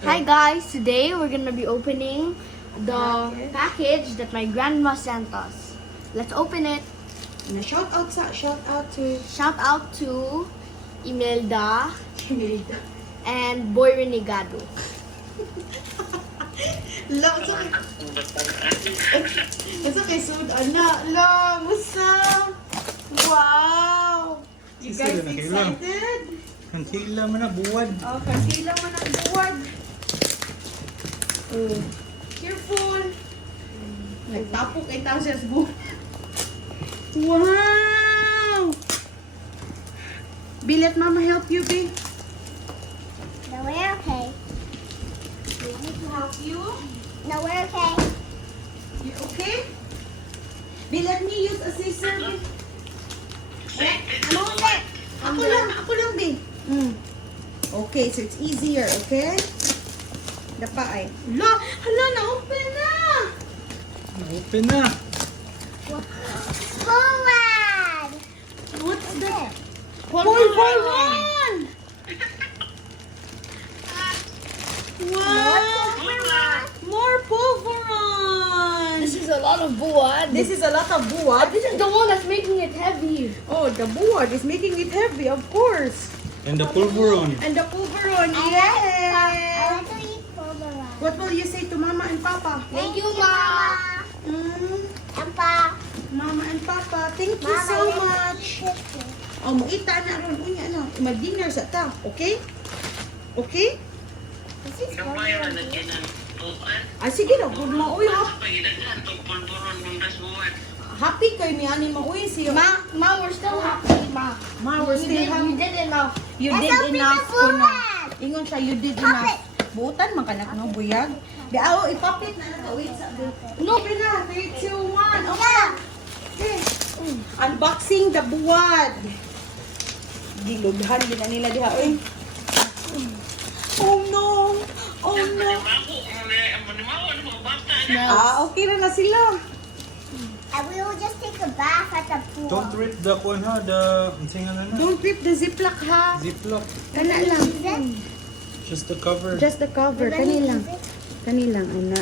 Hi guys, today we're gonna be opening the package that my grandma sent us. Let's open it. Shout out to Shout out to Imelda and Boy Renegado. It's okay, so ala, musa. Wow. You guys excited? Ang kila man na buwad. Oh, kansila man ang buwad. Oh, careful. Nagtapok kay tao siya sa buwad. Wow! Bi, let mama help you, Bi. No, we're okay. You want me to help you? No, we're okay. You okay? Bi, let me use a scissor, Bi. Move it. Ako lang, Bi. Okay, so it's easier, okay? Dapa ay. Hala, na-open na! Open na. Forward. What's that? Pulveron! Wow! More pulveron! This is a lot of buwad. This is a lot of buwad. This is the one that's making it heavy. Oh, the buwad is making it heavy, of course. And the pulveron. And the pulveron, I yay! want to eat forward. What will you say to Mama and Papa? Thank you, Ma. And Pa. Mama and Papa, thank you Mama, so let's much. eat this. Oh, muita na ron. Unya na. Mag-dinner sa ta, okay? Okay? This is forward. Ay, sige na. Good mo. Uy, happy kayo ni Ani Mauy siya. Ma, we're still happy, Ma. Ma, we're still You happy. did enough. You Let's did open enough the ko na. buwad. Ingon siya, you did Pop enough. it. Buutan, makanak no, buyag. Di, ipapit na na. Wait, sabi. No. Open na. 3, 2, 1. Yeah. Okay. Unboxing the buwad. Giludhan, gina nila diha. Uy. Oh no. Oh no. Okay na sila. And we will just take a bath at the pool. Don't rip the one ha, the singa na na. Don't rip the ziplock ha. Ziplock. Kana lang. Just the cover. Just the cover. Kani lang. Kani lang, ana.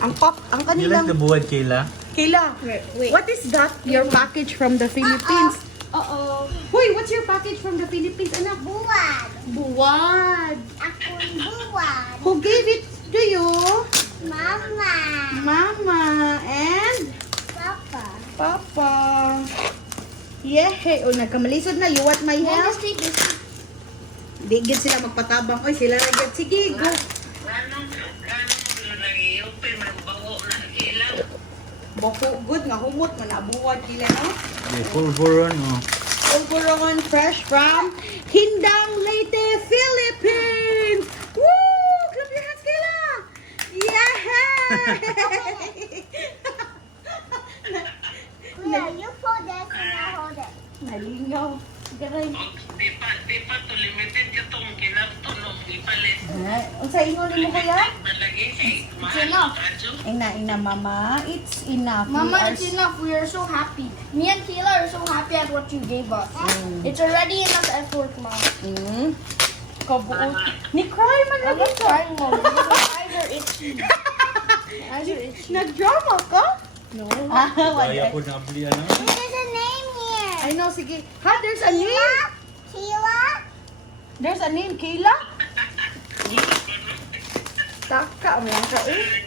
Ang You kanilang. like the buwad, Kayla? Kayla, Wait. what is that? Your package from the Philippines? Uh-oh. Hoy, what's your package from the Philippines, anak? Buwad. Buwad. Akong buwad. Who gave it to you? Mama. Mama and Papa. Papa. Yeah, hey. O, nagkamalisod na. You want my Mom, help? let's take this. Di gid sila magpatabang. Oy, sila na gid. Sige, go. Bako good nga humot man abuwad kila no. Yeah, pulveron. Oh. Pulveron fresh from Hindang Leyte, Philippines. Woo! Clap your hands, Kayla! Yeah! Kuya, you hold this and I hold it. Nalingaw. Garay. Unsa ingon mo kuya? It's enough. Ina mama, it's enough. Mama, We are it's enough. We are so happy. Me and Kayla are so happy at what you gave us. It's already enough effort, Mom. Kabuot. Ni cry man I'm lagi not ka. crying, Mom. My eyes are itchy. My eyes are itchy. Nag-drama ka? No. Kaya ko na abli ano. There's a name here. I know, sige. Ha, there's a name? Kila. There's a name, Kayla? Taka mo lang ka eh.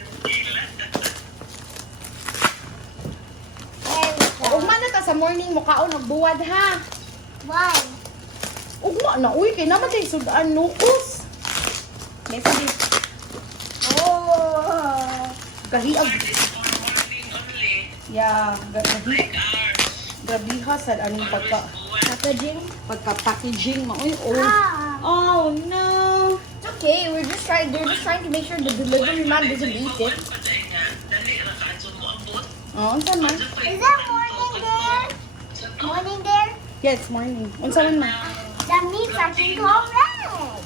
Ugma na ta sa morning mo kaon nagbuwad ha. Why? Ugma na uy kay naman tay sudan nukos. Let's see. Oh. Gahiag. Yeah, gabiha sa anong pagka-packaging mo. Uy, oh. Ah. Oh no. It's okay. They're just trying to make sure the delivery man doesn't eat it. Oh, unsa man? Is that morning there? Morning there? Yes, morning. Unsa man man? That means I can go red.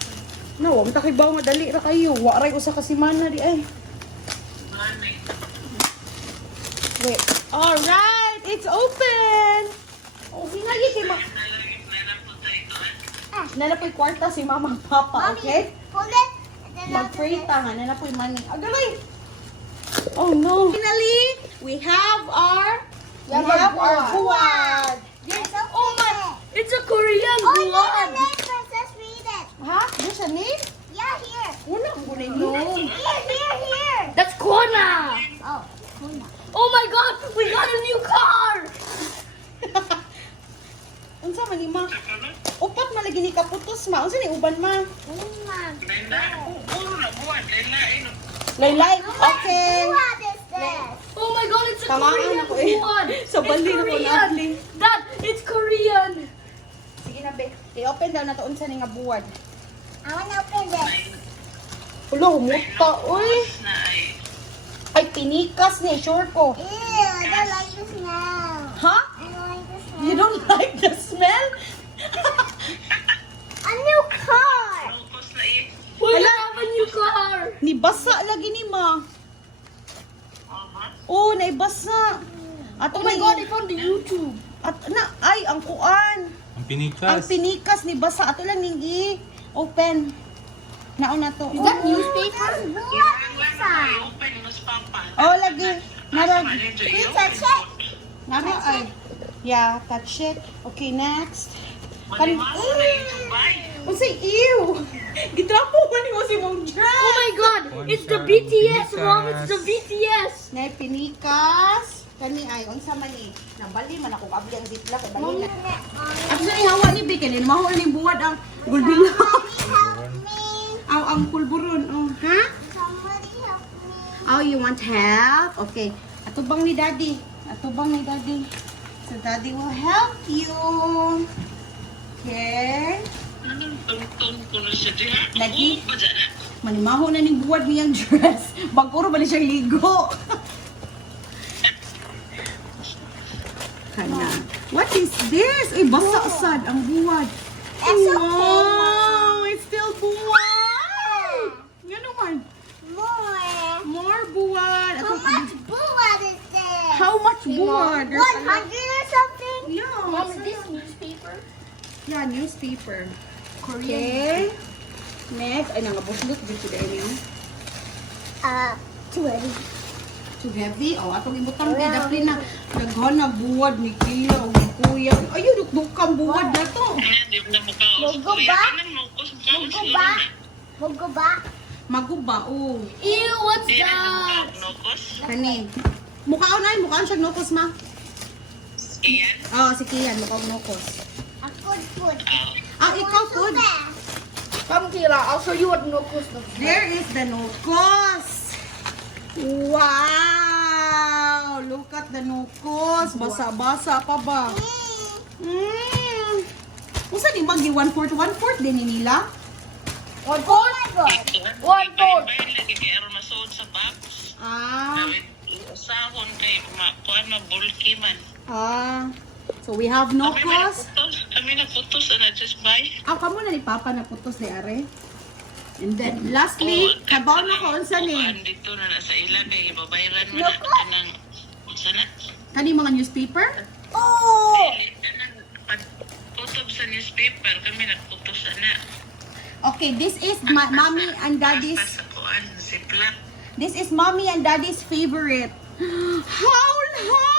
No, ang takibaw nga dali ra kayo. Wa ray usa ka semana di ay. Wait. All right, it's open. Oh, hinagi kay ma. Nanapoy kwarta si mama at papa, Mommy, okay? hold it. Mag-frita, na po yung money. Agalay! Oh no! Finally, we have our buwad. Yes, Oh my! It's a Korean Oh, there's a buwan! name, Princess. Read it. Ha? There's a name? Yeah, here. Wala ko na No. Here. That's Kona! Oh, Kuna. Oh my god! We got a new car! Unsa man ni ma? Upat malagi ni kaputos ma. Unsa ni uban ma? Kuna. Laylay. Okay. What is this? Oh my god, it's a Tamaan Korean ako eh. buwan! Sa bali na ko Korean! na. Dad, it's Korean! Sige na be. I-open daw na to unsa ni nga buwad. I want to open this. Ulo, humuta. Uy. Ay, pinikas ni. Sure ko. Ew, I don't like the smell. Ha? I don't like the smell. You don't like the smell? A new car. We have a new car! Ni basa lagi ni ma. Oh, naibasa. Ato Oh my god, I found the YouTube! At na ay ang kuan. Ang pinikas. Ang pinikas ni basa ato lang ning open. Naon na to. Is that newspaper? What inside? Oh, lagi. Nara. Please touch it. Nara ay. Yeah, touch it. Okay, next. Unsay ew. Gitrapo man ni mo si mong dress. Oh my god! It's the BTS, Mom! It's the BTS! Nay pinikas. Kani ay unsa man ni? Nabali man ako kabli ang ziplock kay bali na. Actually hawa ni Beken ni mahol ni buwad ang gulbila. Help me. Aw ang pulburon. Oh, ha? Somebody help me. Oh, you want help? Okay. Atubang ni Daddy. Atubang ni Daddy. So Daddy will help you. Okay. Lagi. Manimaho na ning buwad niyang dress. Baguro ba ni siyang ligo? Kana. What is this? Ay, basa sad ang buwad. It's okay, Wow! It's still buwad! Yan naman. More buwad. How much blood is this? How much buwad? There's a lot. 100 or something? Yeah. Mom, is this newspaper? Yeah, newspaper. Korean. Okay. Next. Ay, nangabuslot din sila niyo. Too heavy. Too heavy. Oh, atong ibutang kay Dapli na naghan na buwad ni Kila o ni Kuya. Ayun, dukdukang buwad na to. Mugo ba? Mugo ba? Mugo ba? Maguba, oh. Ew, what's that? Kani. Mukhaon ay, mukhaon siya nokos, ma. Oh, si Kian, mukhaon nokos. A good food. Ang ikaw, food. Come, Kira, I'll show you what Nokos looks like. There is the nokos. Wow! Look at the nokos. Basa-basa pa ba? Mm. Usa di magi 1/4 1/4 din ni nila? 1/4? 1/4. Ah. Sahon kay kuan mabulki man. Ah. So we have nokos. Kami nagputos and I just buy. Aw kamo na ni Papa na putos ni are. And then lastly, kabaw na ko unsa ni? Dito na sa ilan kay ibabayaran mo na kanang unsa na? Kani mga newspaper? Oh! Kanang pagputob sa newspaper kami nagputos na. Okay, this is my mommy and daddy's. Sa kuan ziplock. This is mommy and daddy's favorite. Howl howl!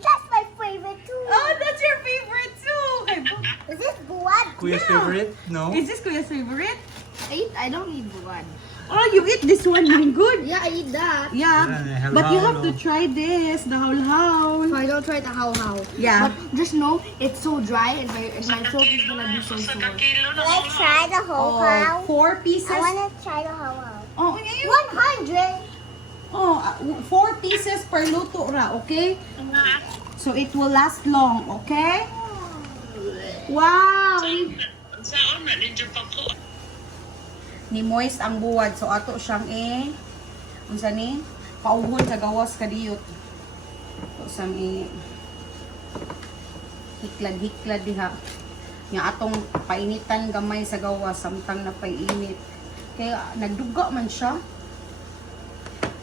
That's my favorite too. Oh, that's your favorite too. Is this buwan? Kuya's Yeah. favorite? No? Is this Kuya's favorite? I don't eat buwan. Oh, you eat this one. Very good. Yeah, I eat that. Yeah, Yeah, but you have howl, to try this, the howl howl. So I don't try the how. Yeah. But just know, it's so dry and my throat is gonna be so Sa sore. kakilo na Let's try the whole cow. 4 pieces. I want to try the whole cow. Oh, 100. oh, 4 pieces per luto ra, okay? So it will last long, okay? Wow! Saan na ninyo pa ko? Ni moist ang buwad, so ato siyang unsa ni? Pauhon sa gawas kadiyot. So sang hiklad diha. Nga atong painitan gamay sa gawas samtang napay-init. Kaya nagduga man siya.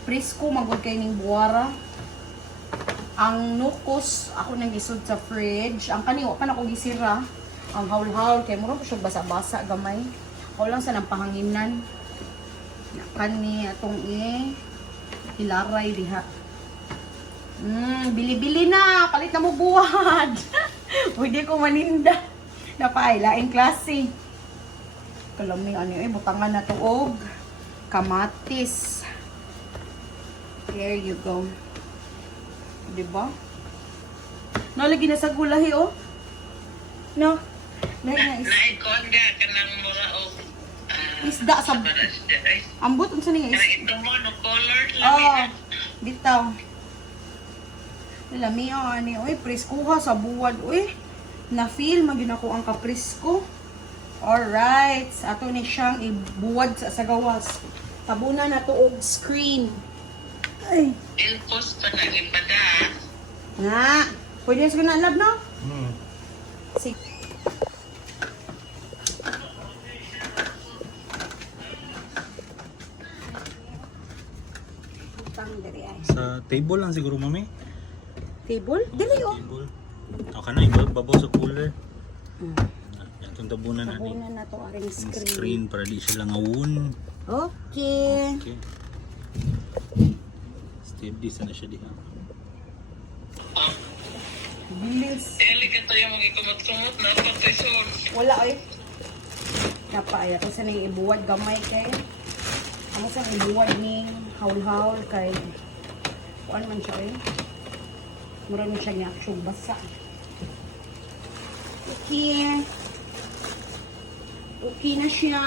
Presko magud kay ning buwara. Ang nukos ako nang gisud sa fridge. Ang kaniwa pa na ko gisira. Ang haul-haul kay mura pa siya basa-basa gamay. Ako lang sa nampahanginan. Kani atong hilaray diha. Bili-bili na. Palit na mo buwad. Pwede ko maninda. Napay, laing klase. Kalami, butangan na to og kamatis. There you go. Diba? Nalagi na sa gulahi, oh. No? Nice. Naikon ka kanang mura o Isda sa... Ambot, unsa ni kanang is? ito mo no color Oh, lang. bitaw. Lami ani, oy, preskuha sa buwad, oy. Na-feel magyud ako ang kapresko. Alright, ato ni siyang ibuwad sa gawas. Tabunan na to og screen. Ay, Ilpos pa naging pada. nga. Pwede sa na lab, no? Hmm. Sige. Utang diri ay. Sa table lang siguro, mami. Table? Dili, oh. Table. Ako na, ibabaw sa cooler. Itong tabunan na ni. Tabunan na to aring Yung screen. screen para di siya lang awun. Okay. Okay. Steady sana siya diha. Bilis. Eli ka tayo magikumot-kumot na pagkaison. Wala ay. Napay ako sa nang ibuwad gamay kay. Ano sa ibuwad ni haul-haul kay. Kuan man siya eh. Mura man siya niya aksyon basa. Okay. Okay na siya.